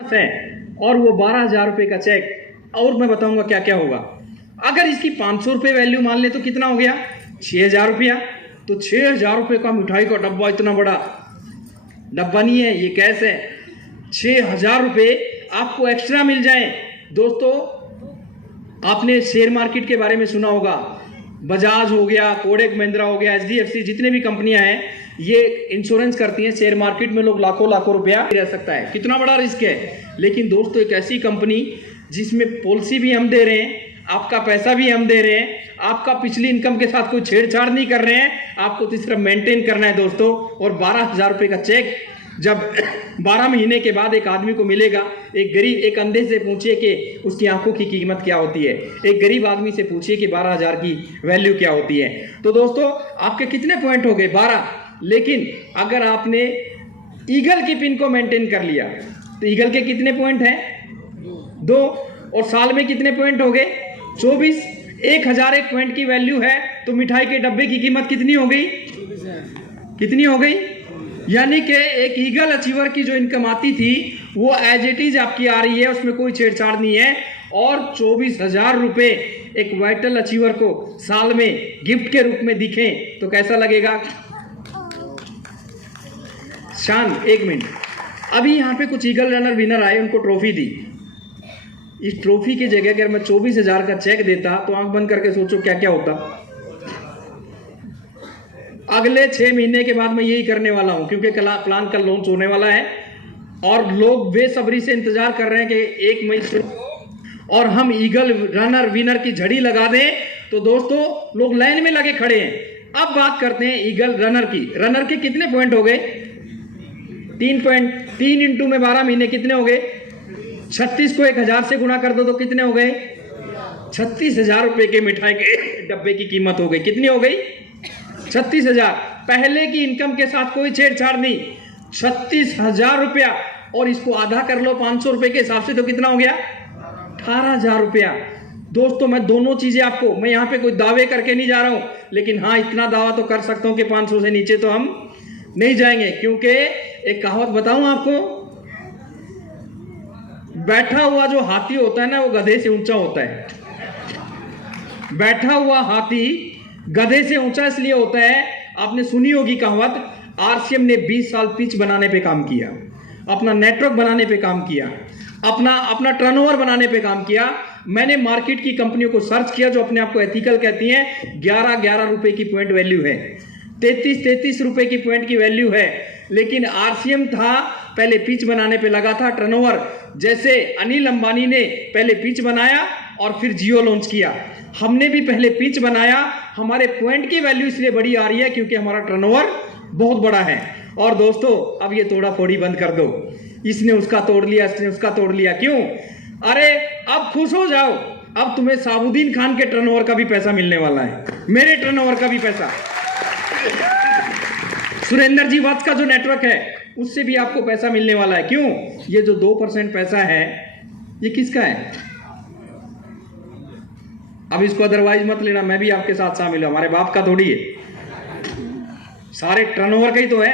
है और वो 12,000 रुपये का चेक, और मैं बताऊंगा क्या क्या होगा। अगर इसकी 500 रुपये वैल्यू मान ले तो कितना हो गया, 6,000 रुपया। तो 6,000 रुपये का मिठाई का डब्बा, इतना बड़ा डब्बा नहीं है, ये कैश है। 6,000 रुपये आपको एक्स्ट्रा मिल जाए। दोस्तों, आपने शेयर मार्केट के बारे में सुना होगा, बजाज हो गया, कोटक महिंद्रा हो गया, HDFC, जितने भी कंपनियां हैं ये इंश्योरेंस करती हैं। शेयर मार्केट में लोग लाखों लाखों रुपया रह सकता है, कितना बड़ा रिस्क है। लेकिन दोस्तों, एक ऐसी कंपनी जिसमें पॉलिसी भी हम दे रहे हैं, आपका पैसा भी हम दे रहे हैं, आपका पिछली इनकम के साथ कोई छेड़छाड़ नहीं कर रहे हैं, आपको तो सिर्फ मेंटेन करना है दोस्तों। और 12,000 रुपये का चेक जब 12 महीने के बाद एक आदमी को मिलेगा, एक गरीब, एक अंधे से पूछिए कि उसकी आंखों की कीमत क्या होती है, एक गरीब आदमी से पूछिए कि 12,000 की वैल्यू क्या होती है। तो दोस्तों, आपके कितने पॉइंट हो गए, 12। लेकिन अगर आपने ईगल की पिन को मेंटेन कर लिया तो ईगल के कितने पॉइंट हैं, 2, और साल में कितने पॉइंट हो गए, 24। 1,001 पॉइंट की वैल्यू है तो मिठाई के डब्बे की कीमत कितनी हो गई, कितनी हो गई। यानी कि एक ईगल अचीवर की जो इनकम आती थी वो एज इट इज आपकी आ रही है, उसमें कोई छेड़छाड़ नहीं है। और 24,000 रुपये एक वाइटल अचीवर को साल में गिफ्ट के रूप में दिखें तो कैसा लगेगा। शान, एक मिनट, अभी यहाँ पे कुछ ईगल रनर विनर आए, उनको ट्रॉफी दी। इस ट्रॉफी की जगह अगर मैं 24,000 का चेक देता तो आंख बंद करके सोचो क्या क्या होता। अगले 6 महीने के बाद मैं यही करने वाला हूं, क्योंकि प्लान कल लॉन्च होने वाला है और लोग बेसब्री से इंतजार कर रहे हैं कि 1 मई शुरू और हम ईगल रनर विनर की झड़ी लगा दें। तो दोस्तों, लोग लाइन में लगे खड़े हैं। अब बात करते हैं ईगल रनर की। रनर के कितने पॉइंट हो गए, 3 पॉइंट। 3 इंटू में 12 महीने कितने हो गए, 36 को 1,000 से गुणा कर दो तो कितने हो गए, 36,000 रुपये के मिठाई के डब्बे की कीमत हो गई। कितनी हो गई, 36,000। पहले की इनकम के साथ कोई छेड़छाड़ नहीं, 36,000 रुपया। और इसको आधा कर लो 500 रुपये के हिसाब से तो कितना हो गया, 18,000 रुपया। दोस्तों, मैं दोनों चीजें आपको, मैं यहाँ पे कोई दावे करके नहीं जा रहा हूं, लेकिन हाँ इतना दावा तो कर सकता हूं कि 500 से नीचे तो हम नहीं जाएंगे। क्योंकि एक कहावत बताऊं आपको, बैठा हुआ जो हाथी होता है ना, वो गधे से ऊंचा होता है। बैठा हुआ हाथी गधे से ऊंचा इसलिए होता है, आपने सुनी होगी कहावत, RCM ने 20 साल पिच बनाने पे काम किया, अपना नेटवर्क बनाने पे काम किया, अपना टर्नओवर बनाने पे काम किया। मैंने मार्केट की कंपनियों को सर्च किया जो अपने आप को एथिकल कहती हैं, 11 रुपए की पॉइंट वैल्यू है, 33 रुपए की पॉइंट की वैल्यू है। लेकिन RCM था, पहले पिच बनाने पे लगा था, टर्नओवर। जैसे अनिल अंबानी ने पहले पिच बनाया और फिर जियो लॉन्च किया, हमने भी पहले पिच बनाया। हमारे पॉइंट की वैल्यू इसलिए बड़ी आ रही है क्योंकि हमारा टर्नओवर बहुत बड़ा है। और दोस्तों, अब ये तोड़ा फोड़ी बंद कर दो, इसने उसका तोड़ लिया, इसने उसका तोड़ लिया, क्यों। अरे अब खुश हो जाओ, अब तुम्हें साबुद्दीन खान के टर्नओवर का भी पैसा मिलने वाला है, मेरे टर्नओवर का भी पैसा, सुरेंद्र जी वत्स का जो नेटवर्क है उससे भी आपको पैसा मिलने वाला है। क्यों, ये जो 2% पैसा है ये किसका है। अब इसको अदरवाइज मत लेना, मैं भी आपके साथ शामिल हूं, हमारे बाप का थोड़ी है, सारे टर्नओवर का ही तो है।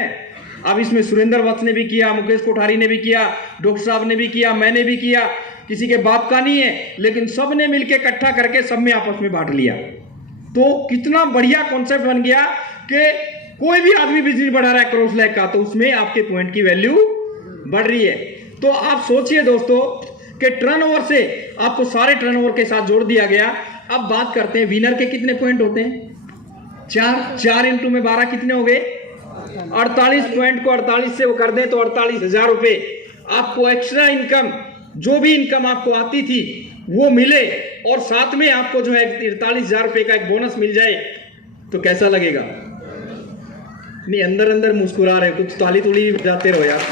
अब इसमें सुरेंद्र वत्स ने भी किया, मुकेश कोठारी ने भी किया, डॉक्टर साहब ने भी किया, मैंने भी किया, किसी के बाप का नहीं है, लेकिन सब ने मिलकर इकट्ठा करके सब में आपस में बांट लिया। तो कितना बढ़िया कॉन्सेप्ट बन गया कि कोई भी आदमी बिजनेस बढ़ा रहा है क्रॉस लैग का, तो उसमें आपके पॉइंट की वैल्यू बढ़ रही है। तो आप सोचिए दोस्तों कि टर्नओवर से आपको सारे टर्नओवर के साथ जोड़ दिया गया। अब बात करते हैं विनर के कितने पॉइंट होते हैं, 4 इंटू में 12 कितने हो गए, 48 पॉइंट को 48 से वो कर दें तो 48,000 रुपये आपको एक्स्ट्रा इनकम, जो भी इनकम आपको आती थी वो मिले, और साथ में आपको जो है 48,000 रुपये का एक बोनस मिल जाए तो कैसा लगेगा। नहीं, अंदर अंदर मुस्कुरा रहे, कुछ ताली तुली जाते रहो यार,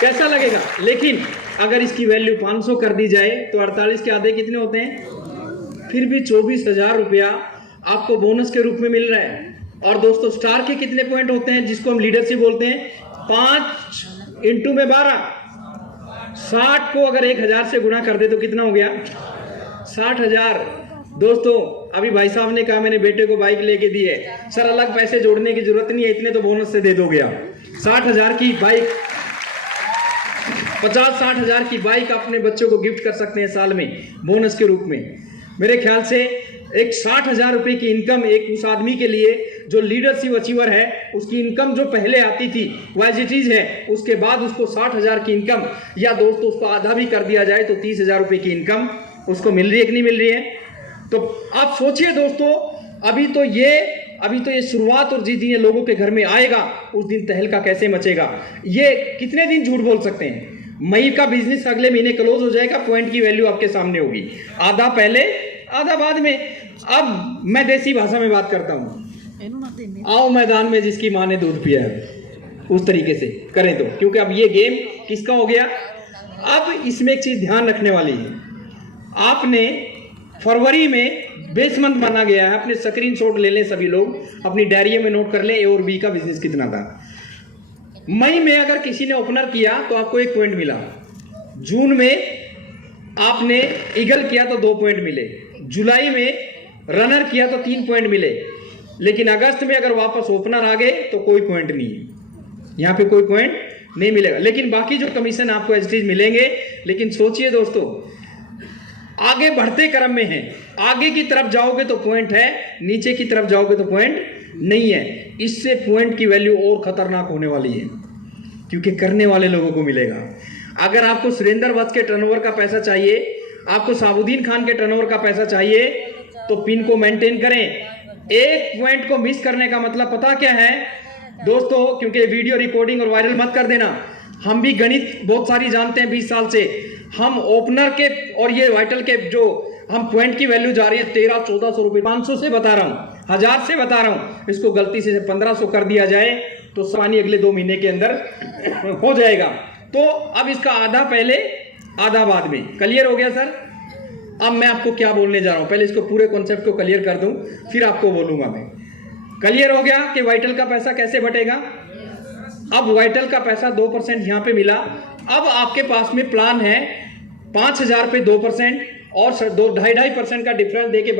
कैसा लगेगा। लेकिन अगर इसकी वैल्यू 500 कर दी जाए तो 48 के आधे कितने होते हैं, फिर भी 24,000 रुपया आपको बोनस के रूप में मिल रहा है। और दोस्तों, स्टार के कितने पॉइंट होते हैं, जिसको हम लीडरशिप बोलते हैं, 5 इंटू में 12, 60 को अगर 1,000 से गुणा कर दे तो कितना हो गया, 60,000। दोस्तों, अभी भाई साहब ने कहा मैंने बेटे को बाइक लेके दी है, सर अलग पैसे जोड़ने की जरूरत नहीं है, इतने तो बोनस से दे दोगे आप। 60,000 की बाइक 50-60 हज़ार की बाइक अपने बच्चों को गिफ्ट कर सकते हैं साल में बोनस के रूप में। मेरे ख्याल से एक 60,000 रुपये की इनकम एक उस आदमी के लिए जो लीडरशिप अचीवर है, उसकी इनकम जो पहले आती थी वो एज इट इज है, उसके बाद उसको 60,000 की इनकम, या दोस्तों उसको आधा भी कर दिया जाए तो 30,000 रुपये की इनकम उसको मिल रही है कि नहीं मिल रही है। तो आप सोचिए दोस्तों, अभी तो ये शुरुआत, और जिस दिन ये लोगों के घर में आएगा उस दिन तहलका कैसे मचेगा। ये कितने दिन झूठ बोल सकते हैं। मई का बिजनेस अगले महीने क्लोज हो जाएगा, पॉइंट की वैल्यू आपके सामने होगी, आधा पहले आधा बाद में। अब मैं देसी भाषा में बात करता हूँ, आओ मैदान में जिसकी माँ ने दूध पिया है, उस तरीके से करें तो, क्योंकि अब ये गेम किसका हो गया। अब इसमें एक चीज ध्यान रखने वाली है, आपने फरवरी में बेस मंथ माना गया है, अपने स्क्रीनशॉट ले लें सभी लोग, अपनी डायरी में नोट कर लें ए और बी का बिजनेस कितना था। मई में अगर किसी ने ओपनर किया तो आपको 1 पॉइंट मिला, जून में आपने ईगल किया तो 2 पॉइंट मिले, जुलाई में रनर किया तो 3 पॉइंट मिले, लेकिन अगस्त में अगर वापस ओपनर आ गए तो कोई पॉइंट नहीं है, यहाँ पे कोई पॉइंट नहीं मिलेगा, लेकिन बाकी जो कमीशन आपको एज मिलेंगे। लेकिन सोचिए दोस्तों, आगे बढ़ते क्रम में है, आगे की तरफ जाओगे तो पॉइंट है, नीचे की तरफ जाओगे तो पॉइंट नहीं है। इससे पॉइंट की वैल्यू और खतरनाक होने वाली है, क्योंकि करने वाले लोगों को मिलेगा। अगर आपको सुरेंद्र वत्स के टर्नओवर का पैसा चाहिए, आपको साबुद्दीन खान के टर्नओवर का पैसा चाहिए, तो पिन को मेंटेन करें। एक पॉइंट को मिस करने का मतलब पता क्या है दोस्तों, क्योंकि वीडियो रिकॉर्डिंग और वायरल मत कर देना, हम भी गणित बहुत सारी जानते हैं 20 साल से। हम ओपनर के और ये वाइटल के जो हम पॉइंट की वैल्यू जा रही है 1300-1400 रुपये, 500 से बता रहा हूँ, 1000 से बता रहा हूँ, इसको गलती से 1500 कर दिया जाए तो सानी अगले 2 महीने के अंदर हो जाएगा। तो अब इसका आधा पहले आधा बाद में। क्लियर हो गया सर? अब मैं आपको क्या बोलने जा रहा हूं, पहले इसको पूरे कॉन्सेप्ट को क्लियर कर दूं, फिर आपको बोलूंगा मैं। क्लियर हो गया कि वाइटल का पैसा कैसे बटेगा। अब वाइटल का पैसा 2% यहां पे मिला। अब आपके पास में प्लान है 5,000 पे 2% और 2.5% का डिफरेंस देके